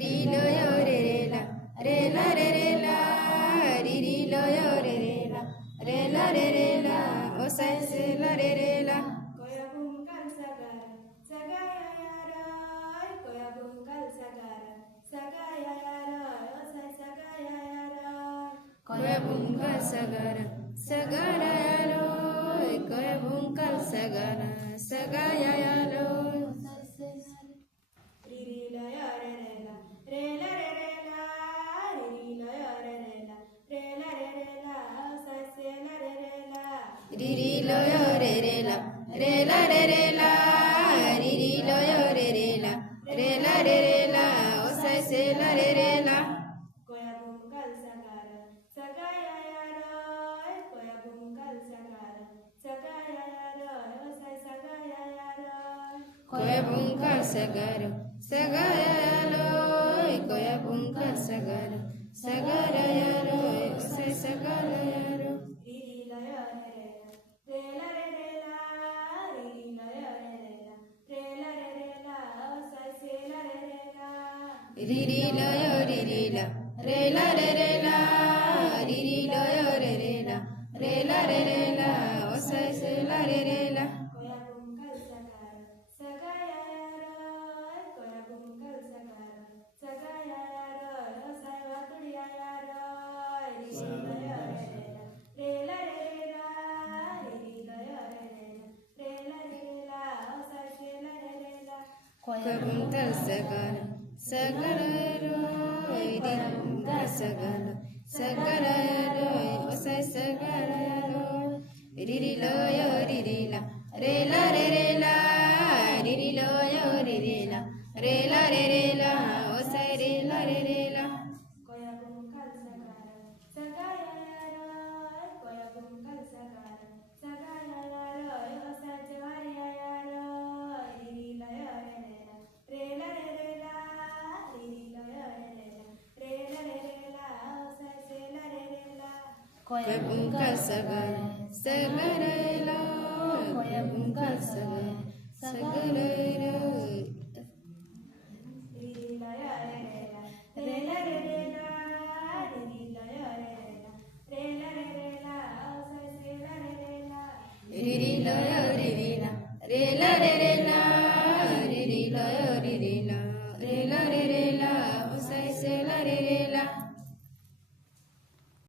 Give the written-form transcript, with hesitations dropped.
ri lo yo re la re la ri lo yo re la o sai se la re la. Koya bungkal sagara sagaya yaroy koya bungkal sagara sagaya yaroy o sai sagaya yaroy. Koya bungkal sagara sagara yaroy koya bungkal sagara sagaya yaroy. Riri lo yo re la re la riri lo yo re la o sai se la la. Riri lo yo re la riri lo yo re la o sai se la la. Koya bungkal sagara sagaya yaroy koya bungkal sagara sagaya yaroy o sai sagaya yaroy. Koya bungkal sagara sagaya yaroy koya bungkal sagara sagara yaroy o sai sagara yaroy. Riri lo yo re la riri lo yo re la o sai se la la. Riri lo yo riri la riri lo yo re la o sai se la la. Koya bungkal sagara sagaya yaroy koya bungkal sagara sagaya yaroy o sai watudiya yaroy. Riri lo yo re la riri lo yo re la o sai se la la. Koya bungkal sagara sagara yaroy riri bungkal sagara sagara yaroy o sai sagara yaroy. Riri lo yo riri la riri lo yo re la o sai la. Koya bungkal sagara sagaya yaroy koya bungkal sagara sagaya yaroy o sai jawariya yaroy. Riri lo yo re la riri lo yo re la o sai se la la. Koya bungkal sagara sagara yaroy koya bungkal sagara sagara yaroy. Riri lo yo re la riri lo yo re la o sai se la la. Riri lo yo riri la